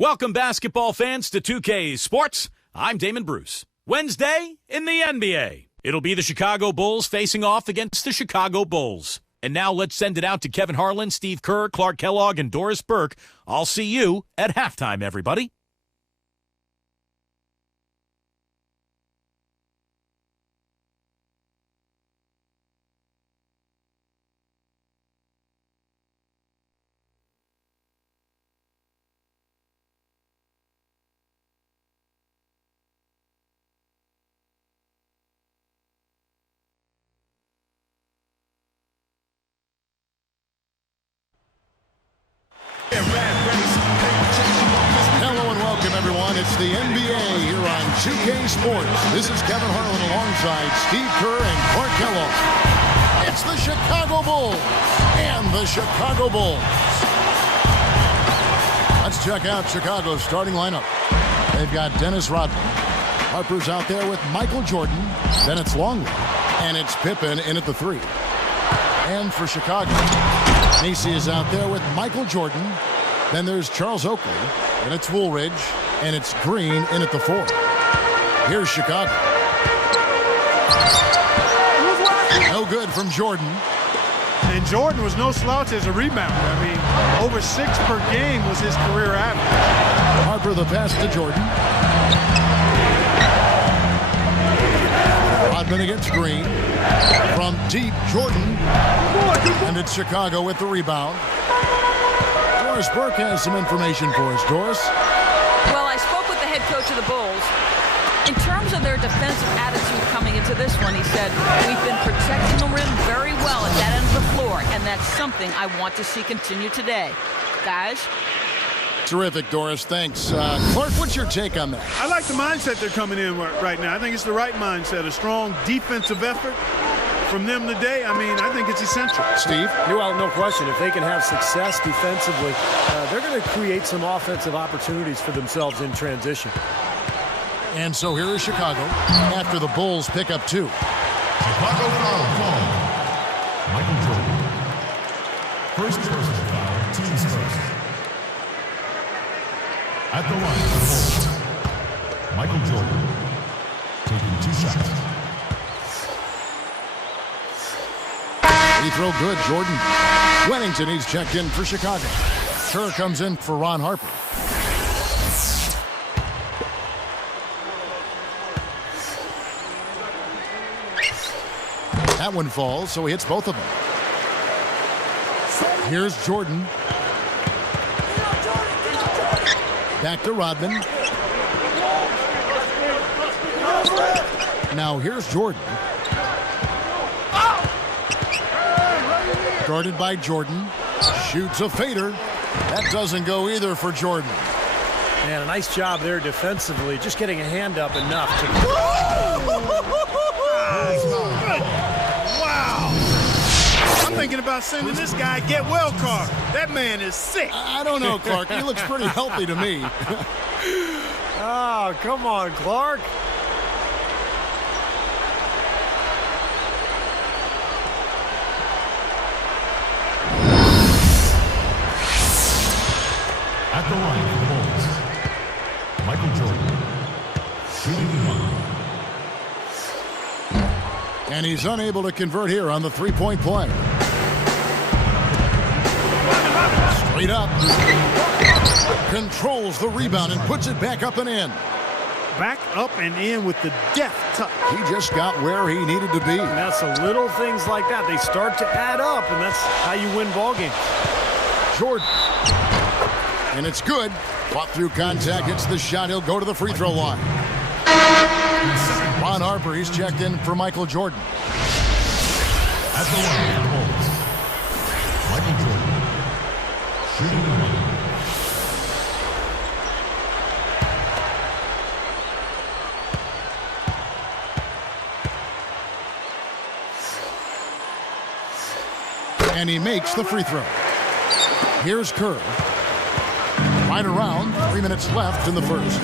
Welcome, basketball fans, to 2K Sports. I'm Damon Bruce. Wednesday in the NBA. It'll be the Chicago Bulls facing off against the Chicago Bulls. And now let's send it out to Kevin Harlan, Steve Kerr, Clark Kellogg, and Doris Burke. I'll see you at halftime, everybody. Hello and welcome, everyone. It's the NBA here on 2K Sports. This is Kevin Harlan alongside Steve Kerr and Clark Kellogg. It's the Chicago Bulls and the Chicago Bulls. Let's check out Chicago's starting lineup. They've got Dennis Rodman. Harper's out there with Michael Jordan. Then it's Longley. And it's Pippen in at the 3. And for Chicago, Macy is out there with Michael Jordan. Then there's Charles Oakley, and it's Woolridge, and it's Green in at the 4. Here's Chicago. No good from Jordan. And Jordan was no slouch as a rebounder. I mean, over 6 per game was his career average. Harper the pass to Jordan. Rodman against Green. From deep, Jordan. And it's Chicago with the rebound. Doris Burke has some information for us. Doris? Well, I spoke with the head coach of the Bulls. In terms of their defensive attitude coming into this one, he said, we've been protecting the rim very well at that end of the floor, and that's something I want to see continue today. Guys? Terrific, Doris. Thanks. Clark, what's your take on that? I like the mindset they're coming in right now. I think it's the right mindset, a strong defensive effort from them today. I mean, I think it's essential. Steve? Well, no question. If they can have success defensively, they're going to create some offensive opportunities for themselves in transition. And so here is Chicago after the Bulls pick up 2. Chicago foul call. Michael Jordan. First personal foul, team's first. At the line, the Bulls. Michael Jordan taking 2 shots. Free throw good, Jordan. Wennington, he's checked in for Chicago. Kerr comes in for Ron Harper. That one falls, so he hits both of them. Here's Jordan. Back to Rodman. Now here's Jordan. Guarded by Jordan. Shoots a fader. That doesn't go either for Jordan. Man, a nice job there defensively, just getting a hand up enough to... Wow! I'm thinking about sending this guy a get well card. That man is sick. I don't know, Clark. He looks pretty healthy to me. Oh, come on, Clark. At the line, the Bulls. Michael Jordan. Shooting 1. And he's unable to convert here on the three-point play. Straight up. Controls the rebound and puts it back up and in. Back up and in with the deft touch. He just got where he needed to be. And that's the little things like that. They start to add up, and that's how you win ball games. Jordan. And it's good. Fought through contact, hits the shot. He'll go to the free throw line. Ron Harper, he's checked in for Michael Jordan. At the line, the Bulls. Michael Jordan. Shooting 1. And he makes the free throw. Here's Kerr. Right around, 3 minutes left in the first.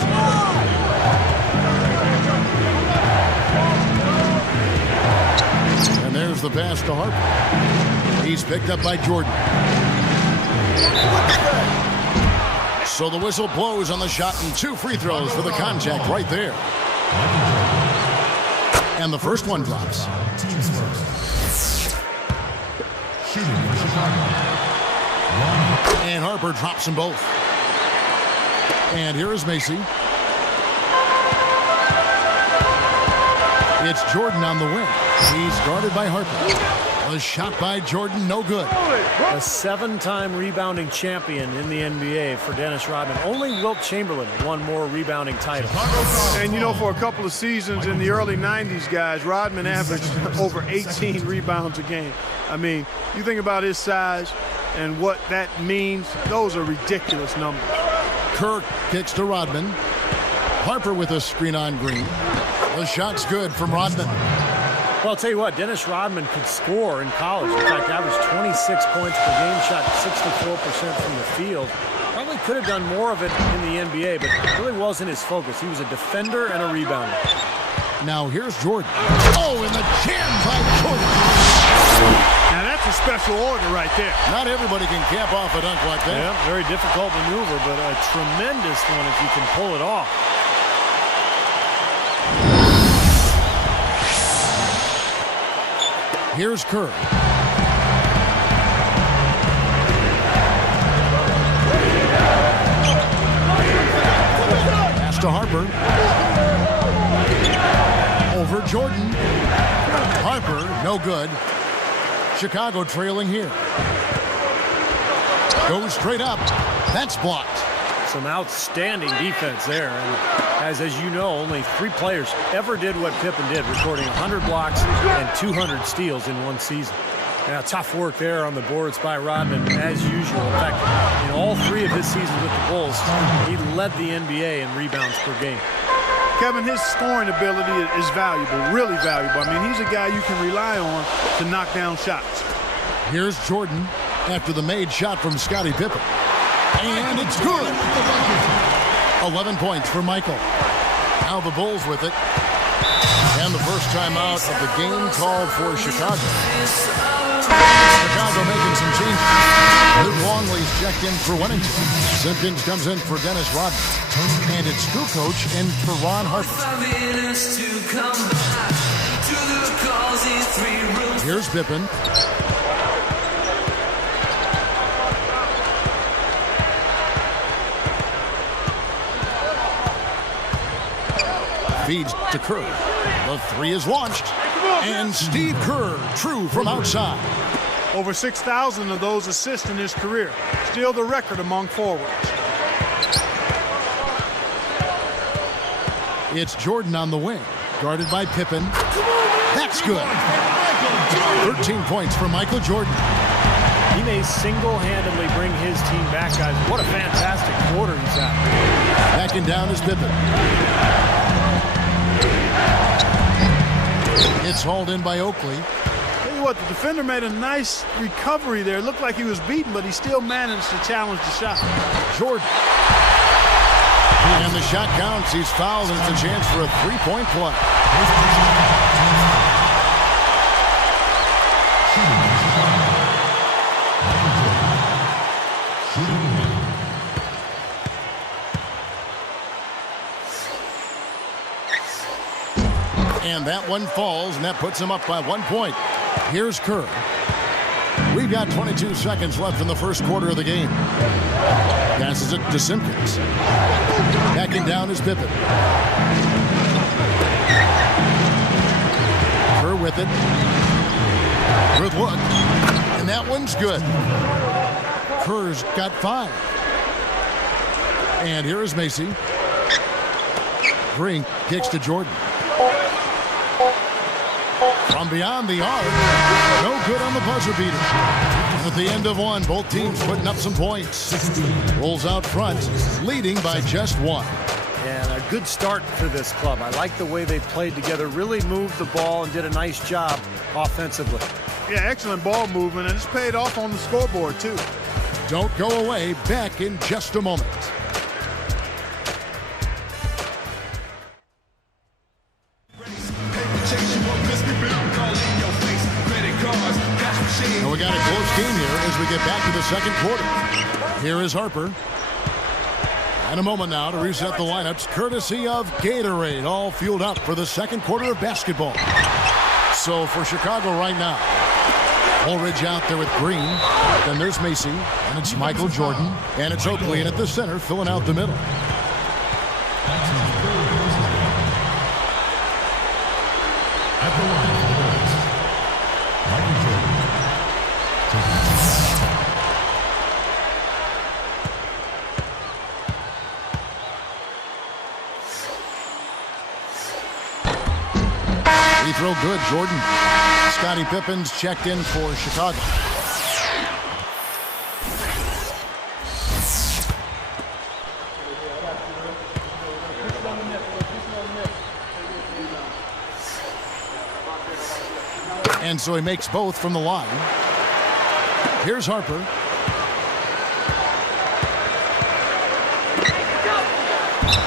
And there's the pass to Harper. He's picked up by Jordan. So the whistle blows on the shot and 2 free throws for the contact right there. And the first one drops. Teams first. Shooting for Chicago. And Harper drops them both. And here is Macy. It's Jordan on the wing. He's guarded by Harper. A shot by Jordan, no good. A 7-time rebounding champion in the NBA for Dennis Rodman. Only Wilt Chamberlain won more rebounding titles. And you know, for a couple of seasons in the early 90s, guys, Rodman averaged over 18 rebounds a game. I mean, you think about his size and what that means, those are ridiculous numbers. Kerr kicks to Rodman. Harper with a screen on Green. The shot's good from Rodman. Well, I'll tell you what, Dennis Rodman could score in college. In fact, averaged 26 points per game, shot 64% from the field. Probably could have done more of it in the NBA, but it really wasn't his focus. He was a defender and a rebounder. Now here's Jordan. Oh, and the jam by Jordan. Now that's a special order right there. Not everybody can cap off a dunk like that. Yeah, very difficult maneuver, but a tremendous one if you can pull it off. Here's Kerr. Pass to Harper. Over Jordan. Harper, no good. Chicago trailing here. Goes straight up. That's blocked. Some outstanding defense there. And as you know, only 3 players ever did what Pippen did, recording 100 blocks and 200 steals in one season. Now, tough work there on the boards by Rodman, as usual. In fact, in all 3 of his seasons with the Bulls, he led the NBA in rebounds per game. Kevin, his scoring ability is valuable, really valuable. I mean, he's a guy you can rely on to knock down shots. Here's Jordan after the made shot from Scottie Pippen. And it's good. 11 points for Michael. Now the Bulls with it. And the first time out of the game called for Chicago. Chicago making some changes. Luke Longley's checked in for Wennington. Simpkins comes in for Dennis Rodman. And it's Kukoc in for Ron Harper. Here's Pippen. Feeds to Kerr. The 3 is launched. And Steve Kerr, true from outside. Over 6,000 of those assists in his career. Still the record among forwards. It's Jordan on the wing. Guarded by Pippen. That's good. 13 points for Michael Jordan. He may single-handedly bring his team back, guys. What a fantastic quarter he's had. Backing down is Pippen. It's hauled in by Oakley. Tell you what, the defender made a nice recovery there. It looked like he was beaten, but he still managed to challenge the shot. Jordan. And the shot counts. He's fouled, and it's a chance for a 3-point play. And that one falls, and that puts him up by 1 point. Here's Kerr. We've got 22 seconds left in the first quarter of the game. Passes it to Simpkins. Backing down is Pippen. Kerr with it. Good look. And that one's good. Kerr's got 5. And here is Macy. Green kicks to Jordan. From beyond the arc, no good on the buzzer beater. At the end of one, both teams putting up some points. Rolls out front, leading by just 1. And a good start for this club. I like the way they played together, really moved the ball and did a nice job offensively. Yeah, excellent ball movement, and it's paid off on the scoreboard, too. Don't go away. Back in just a moment. And we got a close game here as we get back to the second quarter. Here is Harper. And a moment now to reset the lineups, courtesy of Gatorade, all fueled up for the second quarter of basketball. So for Chicago right now, Ulrich out there with Green. Then there's Macy, and it's Michael Jordan, and it's Oakley in at the center, filling out the middle. At the line for the Bulls, Michael Jordan. Free throw good, Jordan. Scottie Pippen's checked in for Chicago. And so he makes both from the line. Here's Harper.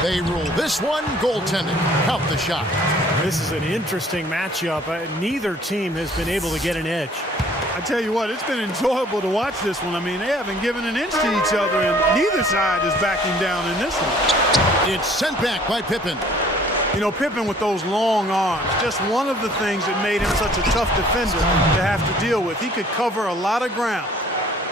They rule this one goaltending. Count the shot. This is an interesting matchup. Neither team has been able to get an edge. I tell you what, it's been enjoyable to watch this one. I mean, they haven't given an inch to each other, and neither side is backing down in this one. It's sent back by Pippen. You know, Pippen with those long arms, just one of the things that made him such a tough defender to have to deal with. He could cover a lot of ground.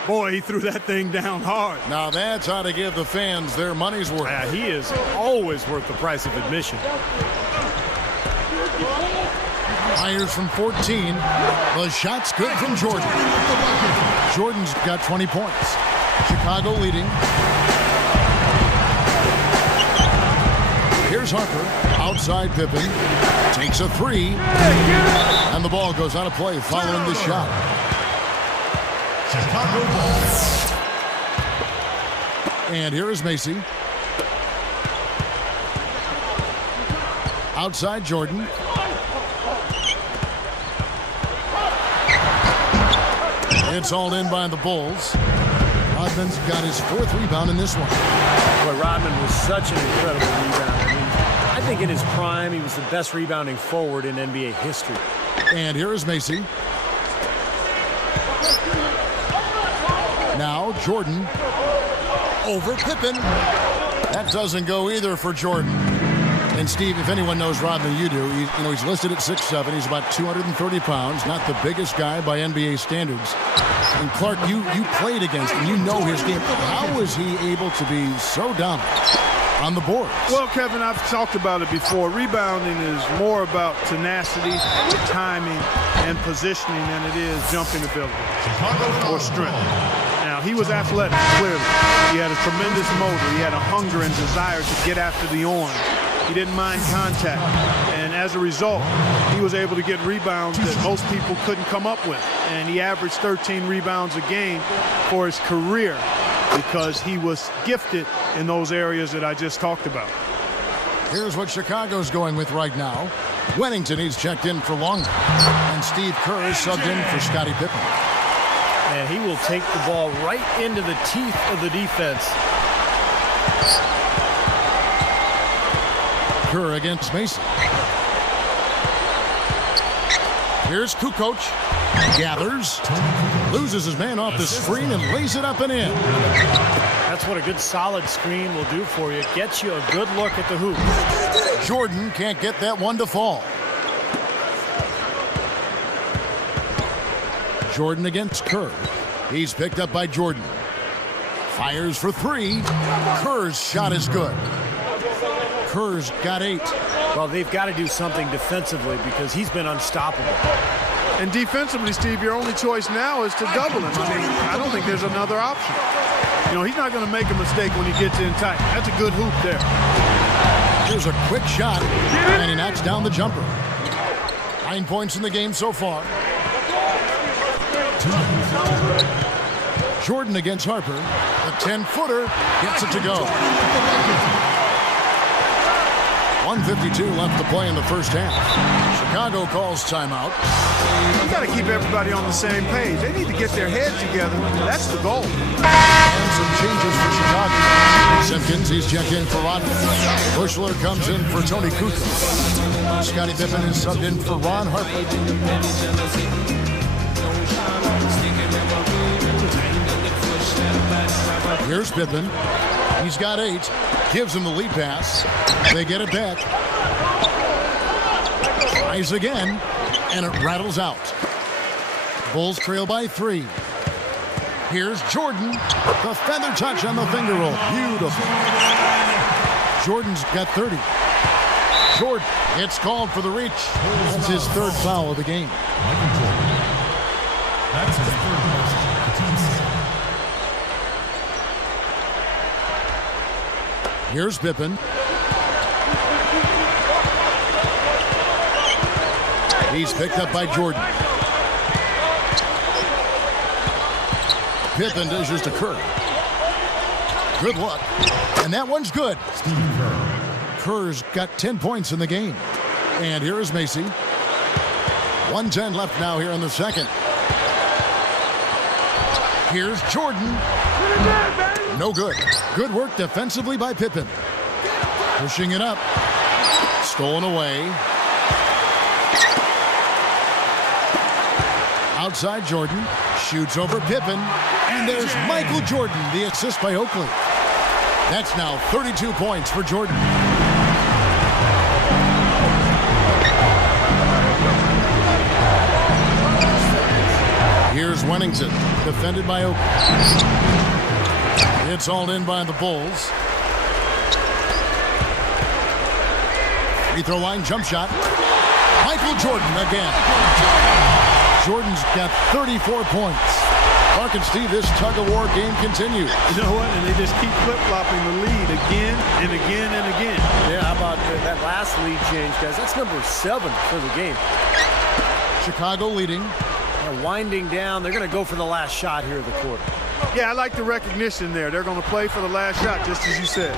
Boy, he threw that thing down hard. Now that's how to give the fans their money's worth. Yeah, he is always worth the price of admission. Myers from 14. The shot's good from Jordan. Jordan's got 20 points. Chicago leading. Here's Harper. Outside Pippen. Takes a three. And the ball goes out of play following the shot. Chicago Bulls. And here is Macy. Outside Jordan. It's all in by the Bulls. Rodman's got his fourth rebound in this one. Boy, Rodman was such an incredible rebounder. I mean, I think in his prime, he was the best rebounding forward in NBA history. And here is Macy. Now Jordan over Pippen. That doesn't go either for Jordan. And Steve, if anyone knows Rodman, you do. He's listed at 6'7". He's about 230 pounds. Not the biggest guy by NBA standards. And Clark, you played against him. You know his game. How was he able to be so dominant on the board? Well, Kevin, I've talked about it before. Rebounding is more about tenacity, timing, and positioning than it is jumping ability or strength. Now, he was athletic, clearly. He had a tremendous motor. He had a hunger and desire to get after the orange. He didn't mind contact. And as a result, he was able to get rebounds that most people couldn't come up with. And he averaged 13 rebounds a game for his career because he was gifted in those areas that I just talked about. Here's what Chicago's going with right now. Wennington, he's checked in for Longley. And Steve Kerr is subbed in for Scottie Pippen. And he will take the ball right into the teeth of the defense. Kerr against Mason. Here's Kukoc. Gathers. Loses his man off the screen and lays it up and in. That's what a good solid screen will do for you. It gets you a good look at the hoop. Jordan can't get that one to fall. Jordan against Kerr. He's picked up by Jordan. Fires for three. Kerr's shot is good. Kerr's got 8. Well, they've got to do something defensively because he's been unstoppable. And defensively, Steve, your only choice now is to double him. I mean, I don't think there's another option. You know, he's not going to make a mistake when he gets in tight. That's a good hoop there. Here's a quick shot, and he knocks down the jumper. 9 points in the game so far. Jordan against Harper. The 10-footer gets it to go. 1:52 left to play in the first half. Chicago calls timeout. You got to keep everybody on the same page. They need to get their head together. That's the goal. And some changes for Chicago. Simpkins, he's checked in for Rodman. Bushler comes in for Tony Kukoc. Scottie Pippen is subbed in for Ron Harper. Here's Pippen. He's got 8. Gives him the lead pass. They get it back. Tries again, and it rattles out. Bulls trail by 3. Here's Jordan. The feather touch on the finger roll. Beautiful. Jordan's got 30. Jordan, it's called for the reach. That's his 3rd foul of the game. Michael Jordan. That's his 3rd personal team. Here's Pippen. He's picked up by Jordan. Pippen dishes to Kerr. Good luck. And that one's good. Stephen Kerr. Kerr's got 10 points in the game. And here is Macy. 1:10 left now here in the second. Here's Jordan. No good. Good work defensively by Pippen. Pushing it up. Stolen away. Outside Jordan. Shoots over Pippen. And there's Michael Jordan, the assist by Oakley. That's now 32 points for Jordan. Here's Wennington, defended by Oakley. It's hauled in by the Bulls. Free throw line jump shot. Michael Jordan again. Jordan's got 34 points. Mark and Steve, this tug-of-war game continues. You know what? And they just keep flip-flopping the lead again and again and again. Yeah, how about that last lead change, guys? That's number 7 for the game. Chicago leading. They're winding down. They're going to go for the last shot here of the quarter. Yeah, I like the recognition there. They're going to play for the last shot, just as you said.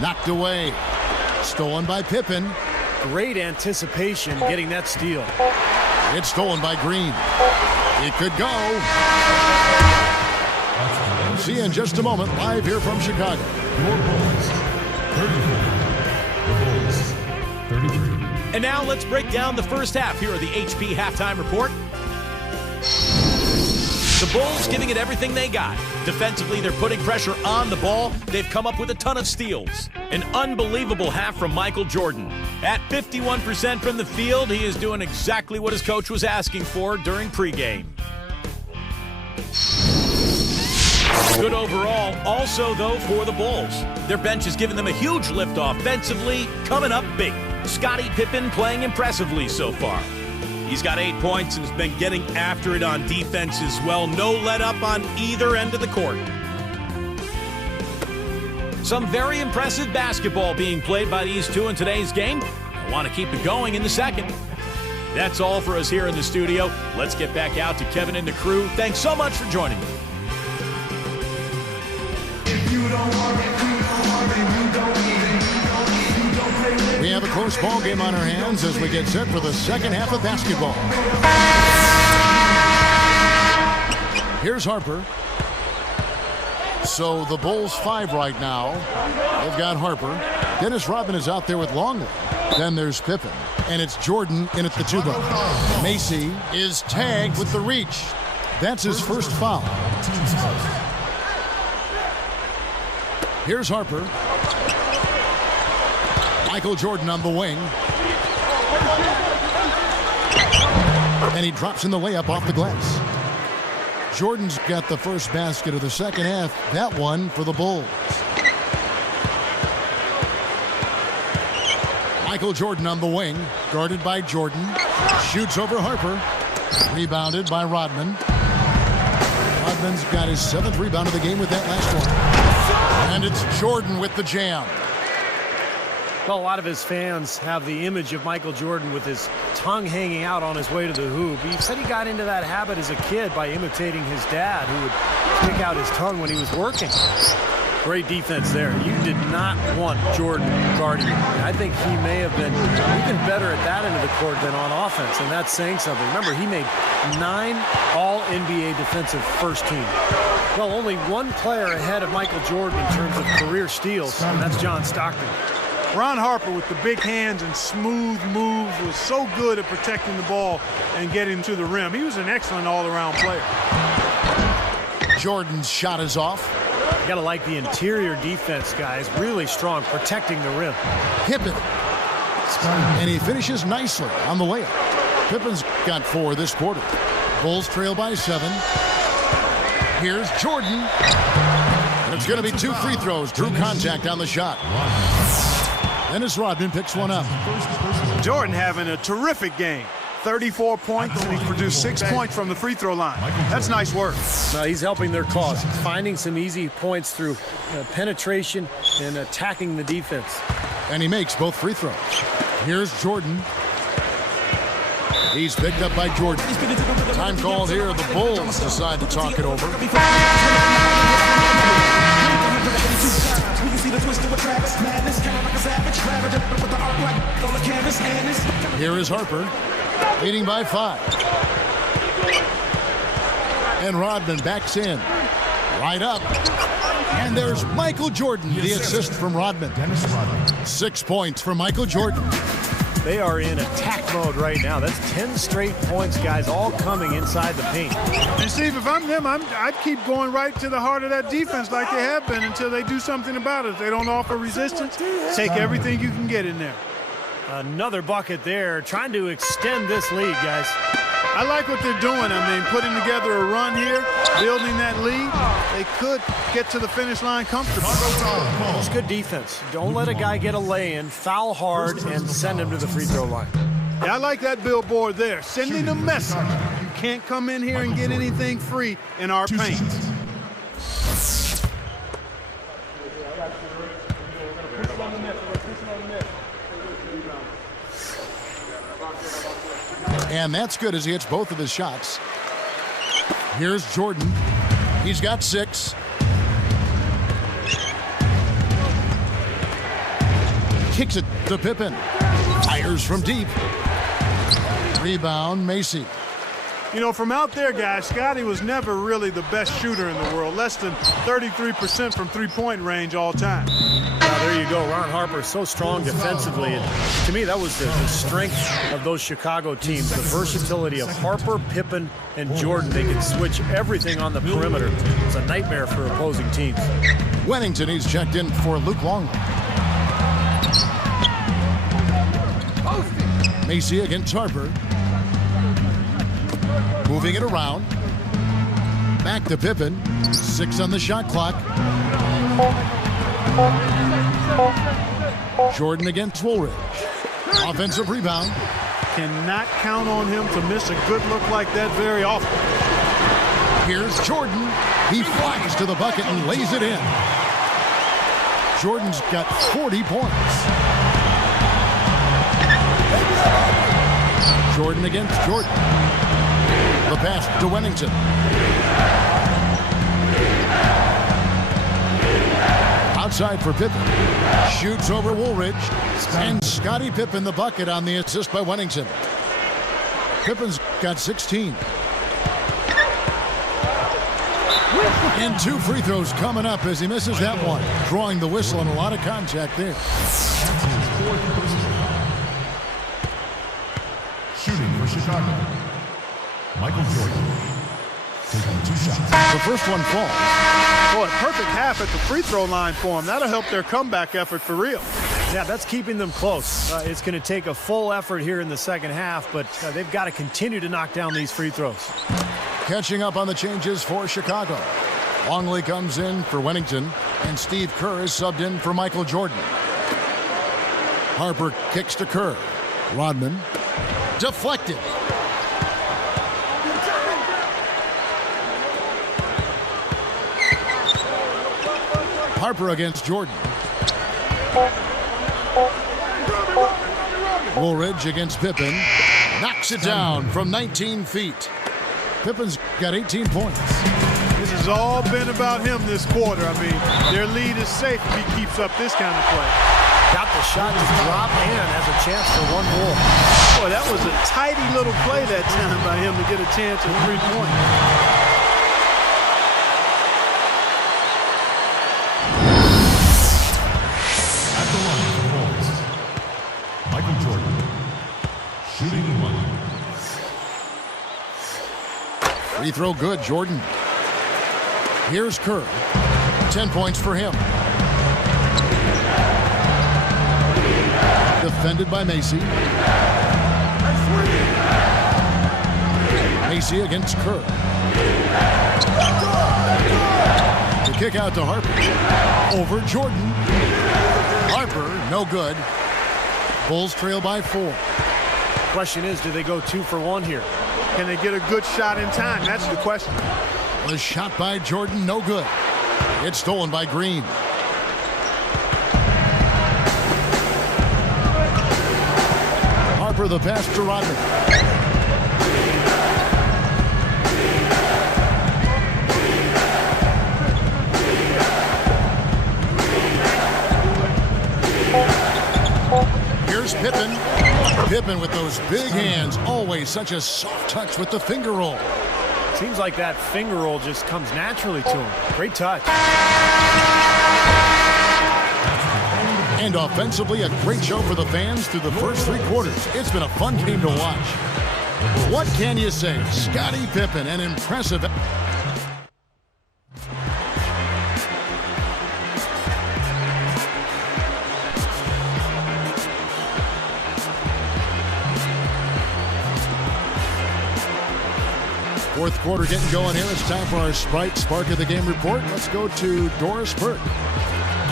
Knocked away. Stolen by Pippen. Great anticipation getting that steal. It's stolen by Green. It could go. See you in just a moment, live here from Chicago. Your Bulls, 34. The Bulls, 33. And now let's break down the first half here of the HP Halftime Report. The Bulls giving it everything they got. Defensively, they're putting pressure on the ball. They've come up with a ton of steals. An unbelievable half from Michael Jordan. At 51% from the field, he is doing exactly what his coach was asking for during pregame. Good overall. Also, though, for the Bulls. Their bench has given them a huge lift offensively, coming up big. Scottie Pippen playing impressively so far. He's got 8 points and has been getting after it on defense as well. No let up on either end of the court. Some very impressive basketball being played by these two in today's game. I want to keep it going in the second. That's all for us here in the studio. Let's get back out to Kevin and the crew. Thanks so much for joining me. We have a close ball game on our hands as we get set for the second half of basketball. Here's Harper. So the Bulls 5 right now. They've got Harper. Dennis Rodman is out there with Longley. Then there's Pippen. And it's Jordan in at the 2 bucket. Macy is tagged with the reach. That's his first foul. Here's Harper. Michael Jordan on the wing. And he drops in the layup off the glass. Jordan's got the first basket of the second half. That one for the Bulls. Michael Jordan on the wing. Guarded by Jordan. Shoots over Harper. Rebounded by Rodman. Rodman's got his 7th rebound of the game with that last one. And it's Jordan with the jam. Well, a lot of his fans have the image of Michael Jordan with his tongue hanging out on his way to the hoop. He said he got into that habit as a kid by imitating his dad, who would stick out his tongue when he was working. Great defense there. You did not want Jordan guarding you. I think he may have been even better at that end of the court than on offense, and that's saying something. Remember, he made 9 All-NBA defensive first team. Well, only one player ahead of Michael Jordan in terms of career steals, and that's John Stockton. Ron Harper with the big hands and smooth moves was so good at protecting the ball and getting to the rim. He was an excellent all-around player. Jordan's shot is off. got to like the interior defense, guys. Really strong, protecting the rim. Pippen. And he finishes nicely on the layup. Pippen's got 4 this quarter. Bulls trail by 7. Here's Jordan. And it's going to be 2 free throws. Drew contact on the shot. Dennis Rodman picks one up. Jordan having a terrific game. 34 points, and he produced 6 points from the free throw line. That's nice work. He's helping their cause, finding some easy points through penetration and attacking the defense. And he makes both free throws. Here's Jordan. He's picked up by Jordan. Time called here. The Bulls decide to talk it over. Here is Harper, leading by 5. And Rodman backs in. Right up. And there's Michael Jordan, the assist from Rodman. 6 points for Michael Jordan. They are in attack mode right now. That's 10 straight points, guys, all coming inside the paint. And Steve, if I'm them, I'd keep going right to the heart of that defense like they have been until they do something about it. If they don't offer resistance, take everything you can get in there. Another bucket there, trying to extend this lead, guys. I like what they're doing. I mean, putting together a run here, building that lead. They could get to the finish line comfortably. It's good defense. Don't let a guy get a lay-in, foul hard, and send him to the free throw line. Yeah, I like that billboard there, sending a message. You can't come in here and get anything free in our paint. And that's good as he hits both of his shots. Here's Jordan. He's got 6. Kicks it to Pippen. Fires from deep. Rebound, Macy. You know, from out there, guys, Scotty was never really the best shooter in the world. Less than 33% from three-point range all time. There you go. Ron Harper so strong defensively. And to me, that was the strength of those Chicago teams, the versatility of Harper, Pippen, and Jordan. They can switch everything on the perimeter. It's a nightmare for opposing teams. Wennington, he's checked in for Luke Longley. Macy against Harper. Moving it around. Back to Pippen. 6 on the shot clock. Jordan against Woolridge. Offensive rebound. Cannot count on him to miss a good look like that very often. Here's Jordan. He flies to the bucket and lays it in. Jordan's got 40 points. Jordan against Jordan. The pass to Wennington. Outside for Pippen. Shoots over Woolridge. And Scottie Pippen the bucket on the assist by Wennington. Pippen's got 16. And 2 free throws coming up as he misses that one. Drawing the whistle and a lot of contact there. Shooting for Chicago, Michael Jordan, taking 2 shots. The first one falls. Boy, perfect half at the free throw line for him. That'll help their comeback effort for real. Yeah, that's keeping them close. It's going to take a full effort here in the second half, but they've got to continue to knock down these free throws. Catching up on the changes for Chicago. Longley comes in for Wennington, and Steve Kerr is subbed in for Michael Jordan. Harper kicks to Kerr. Rodman. Deflected. Harper against Jordan. Woolridge against Pippen. Knocks it down from 19 feet. Pippen's got 18 points. This has all been about him this quarter. I mean, their lead is safe if he keeps up this kind of play. Got the shot to drop and has a chance for one more. Boy, that was a tidy little play that time by him to get a chance at 3-point. At the line for the Bulls, Michael Jordan, shooting 1. Free throw good, Jordan. Here's Kerr. 10 points for him. Defended by Macy. Macy against Kerr. The kick out to Harper. Over Jordan. Harper, no good. Bulls trail by 4. Question is, do they go 2 for 1 here? Can they get a good shot in time? That's the question. The shot by Jordan, no good. It's stolen by Green. Harper the pass to Rodman. Here's Pippen. Pippen with those big hands. Always such a soft touch with the finger roll. Seems like that finger roll just comes naturally to him. Great touch. And offensively, a great show for the fans through the first 3 quarters. It's been a fun game to watch. What can you say? Scottie Pippen, an impressive... Fourth quarter getting going here. It's time for our Sprite Spark of the Game report. Let's go to Doris Burke.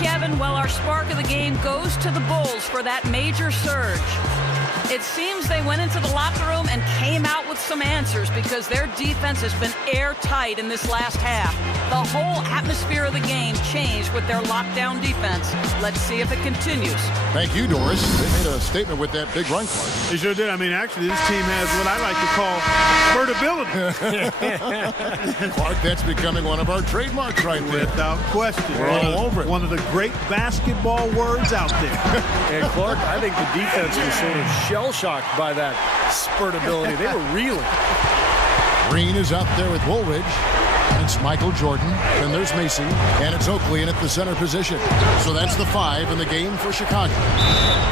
Kevin, well, our spark of the game goes to the Bulls for that major surge. It seems they went into the locker room and came out with some answers because their defense has been airtight in this last half. The whole atmosphere of the game changed with their lockdown defense. Let's see if it continues. Thank you, Doris. They made a statement with that big run, Clark. They sure did. I mean, actually, this team has what I like to call spurtability. Clark, that's becoming one of our trademarks right there. Without question. We're all over it. One of the great basketball words out there. And Clark, I think the defense was sort of shell-shocked by that spurtability. They were reeling. Green is out there with Woolridge. It's Michael Jordan. And there's Macy. And it's Oakley in at the center position. So that's the 5 in the game for Chicago.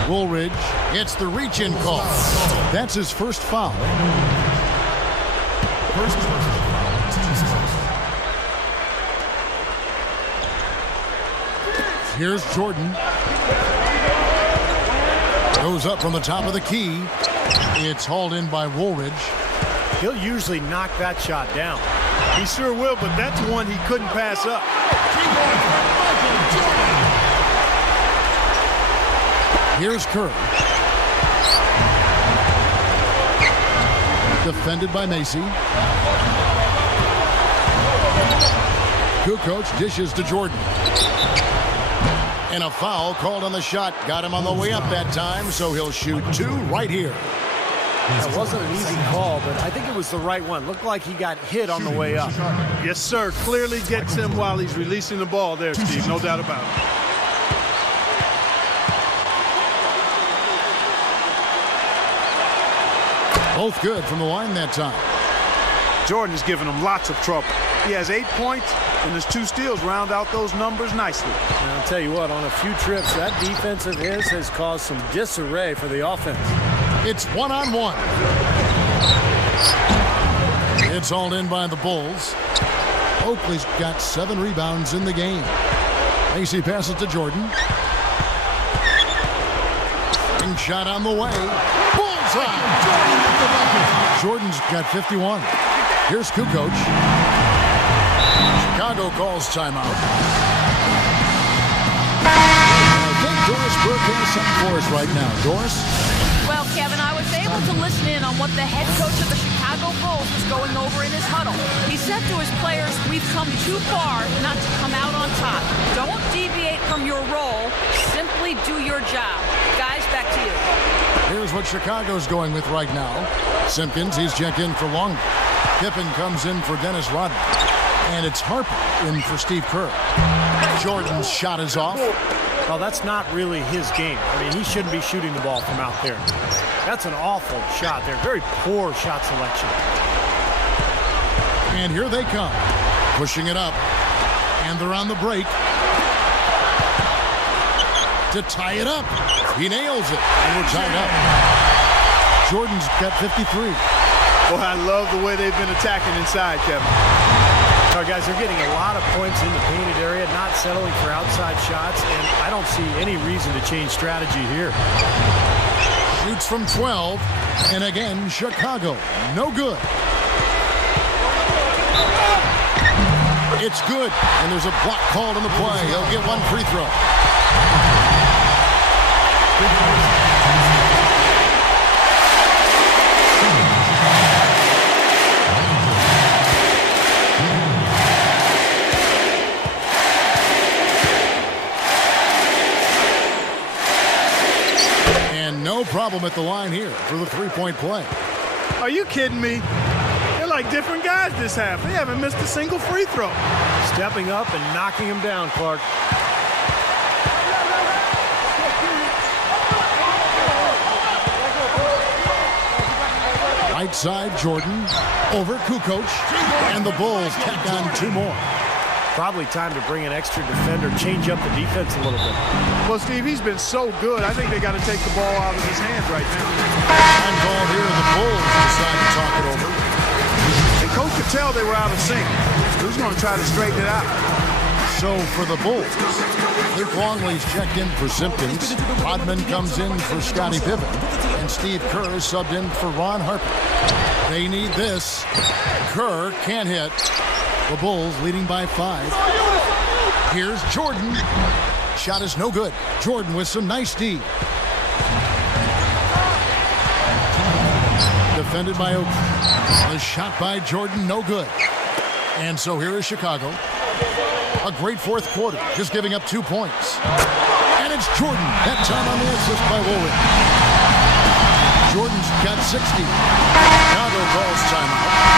Woolridge. It's the reach-in call. That's his first foul. First personal foul, team's first. Here's Jordan. Goes up from the top of the key. It's hauled in by Woolridge. He'll usually knock that shot down. He sure will, but that's one he couldn't pass up. Here's Kerr. Defended by Macy. Kukoc dishes to Jordan. And a foul called on the shot. Got him on the way up that time, so he'll shoot 2 right here. That wasn't an easy call, but I think it was the right one. Looked like he got hit on the way up. Yes, sir. Clearly gets him while he's releasing the ball there, Steve. No doubt about it. Both good from the line that time. Jordan is giving him lots of trouble. He has 8 points, and his 2 steals round out those numbers nicely. And I'll tell you what, on a few trips, that defense of his has caused some disarray for the offense. It's 1-on-1. It's hauled in by the Bulls. Oakley's got 7 rebounds in the game. Macy passes to Jordan. Shot on the way. Bullseye! Jordan's got 51. Here's Kukoc. Chicago calls timeout. I think Doris Burke has something for us right now. Doris? Well, Kevin, I was able to listen in on what the head coach of the Chicago Bulls was going over in his huddle. He said to his players, we've come too far not to come out on top. Don't deviate from your role. Simply do your job. Guys, back to you. Here's what Chicago's going with right now. Simpkins, he's checked in for Long. Pippen comes in for Dennis Rodman. And it's Harper in for Steve Kerr. Jordan's shot is off. Well, that's not really his game. I mean, he shouldn't be shooting the ball from out there. That's an awful shot there. Very poor shot selection. And here they come. Pushing it up. And they're on the break. To tie it up. He nails it. And we're tied up. Jordan's got 53. Boy, I love the way they've been attacking inside, Kevin. All right, guys, they're getting a lot of points in the painted area, not settling for outside shots, and I don't see any reason to change strategy here. Shoots from 12, and again, Chicago. No good. It's good, and there's a block called on the play. He'll get one free throw. And no problem at the line here for the three-point play. Are you kidding me? They're like different guys this half. They haven't missed a single free throw. Stepping up and knocking him down, Clark. Right side, Jordan over Kukoc, and the Bulls tack on two more. Probably time to bring an extra defender, change up the defense a little bit. Well, Steve, he's been so good. I think they got to take the ball out of his hands right now. Time call here, the Bulls decide to talk it over. And coach could tell they were out of sync. Who's going to try to straighten it out? So for the Bulls, Luke Longley's checked in for Simpkins. Rodman comes in for Scottie Pippen. And Steve Kerr is subbed in for Ron Harper. They need this. Kerr can't hit. The Bulls leading by 5. Here's Jordan. Shot is no good. Jordan with some nice D. Defended by Oakland. The shot by Jordan, no good. And so here is Chicago. A great fourth quarter, just giving up 2 points. And it's Jordan. That time on the assist by Woolridge. Jordan's got 60. Chicago calls timeout.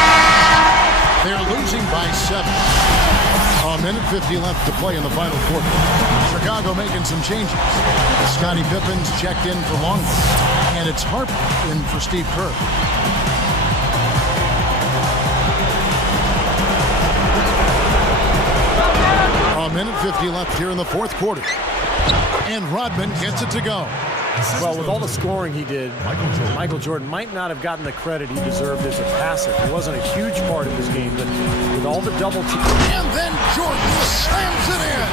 They're losing by 7. A minute 50 left to play in the final quarter. Chicago making some changes. Scottie Pippen's checked in for Longley. And it's Harper in for Steve Kerr. A minute 50 left here in the fourth quarter. And Rodman gets it to go. Well, with all the scoring he did, Michael Jordan might not have gotten the credit he deserved as a passer. He wasn't a huge part of his game, but with all the double teams. And then Jordan slams it in.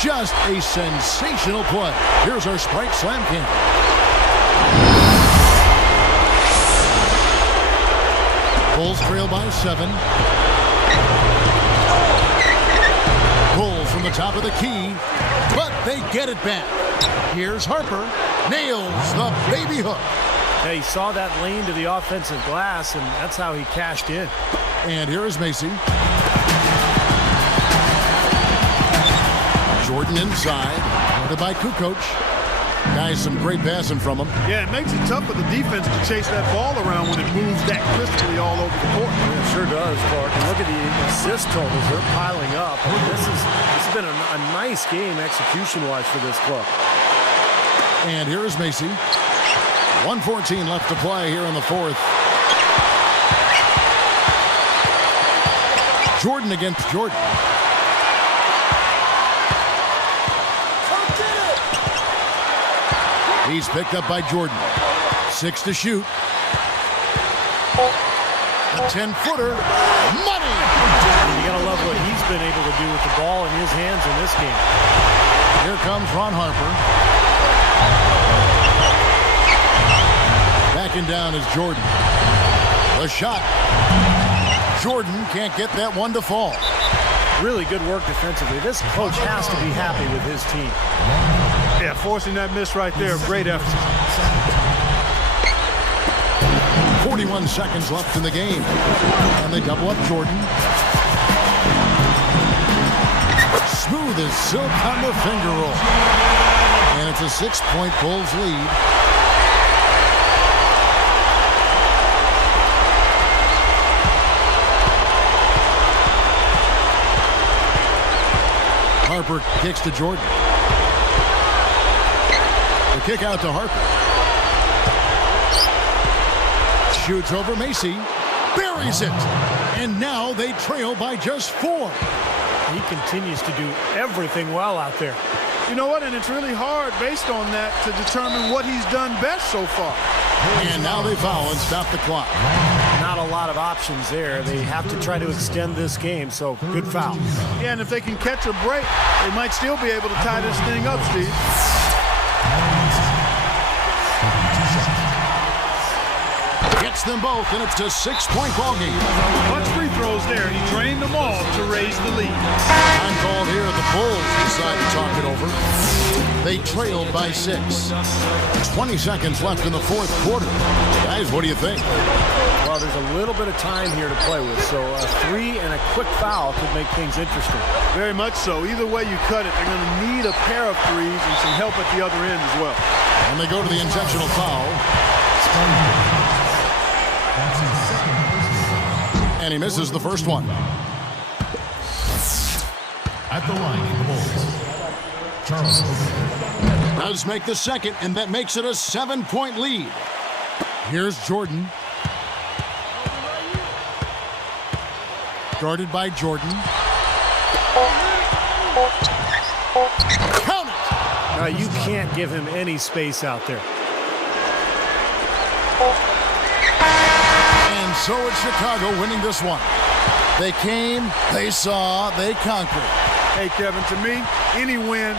Just a sensational play. Here's our Sprite Slam King. Bulls trail by 7. Bulls from the top of the key, but they get it back. Here's Harper, nails the baby hook. He saw that lane to the offensive glass, and that's how he cashed in. And here is Macy. Jordan inside, guarded by Kukoc. Guys, some great passing from him. Yeah, it makes it tough for the defense to chase that ball around when it moves that crisply all over the court. Yeah, it sure does, Clark. And look at the assist totals. They're piling up. I mean, this has been a nice game execution-wise for this club. And here is Macy. 1:14 left to play here in the fourth. Jordan against Jordan. He's picked up by Jordan. 6 to shoot. A 10-footer. Money! You gotta love what he's been able to do with the ball in his hands in this game. Here comes Ron Harper. Backing down is Jordan. The shot. Jordan can't get that one to fall. Really good work defensively. This coach has to be happy with his team. Yeah, forcing that miss right there. Great effort. 41 seconds left in the game. And they double up Jordan. Smooth as silk on the finger roll. And it's a 6-point Bulls lead. Harper kicks to Jordan. The kick out to Harper. Shoots over Macy. Buries it. And now they trail by just 4. He continues to do everything well out there. You know what? And it's really hard based on that to determine what he's done best so far. And now they foul and stop the clock. Not not a lot of options there. They have to try to extend this game, so good foul. Yeah, and if they can catch a break, they might still be able to tie this thing up, Steve. Gets them both, and it's a 6-point ball game. Bunch free throws there. He drained them all to raise the lead. Time called here. The Bulls decide to talk it over. They trailed by 6. 20 seconds left in the fourth quarter. Guys, what do you think? Well, there's a little bit of time here to play with, so a 3 and a quick foul could make things interesting. Very much so. Either way you cut it, they're going to need a pair of threes and some help at the other end as well. And they go to the intentional foul. And he misses the first one. At the line for the Bulls, Charles Oakley. Does make the second, and that makes it a 7-point lead. Here's Jordan. Guarded by Jordan. Count it! Now, you can't give him any space out there. And so it's Chicago winning this one. They came, they saw, they conquered. Hey, Kevin, to me, any win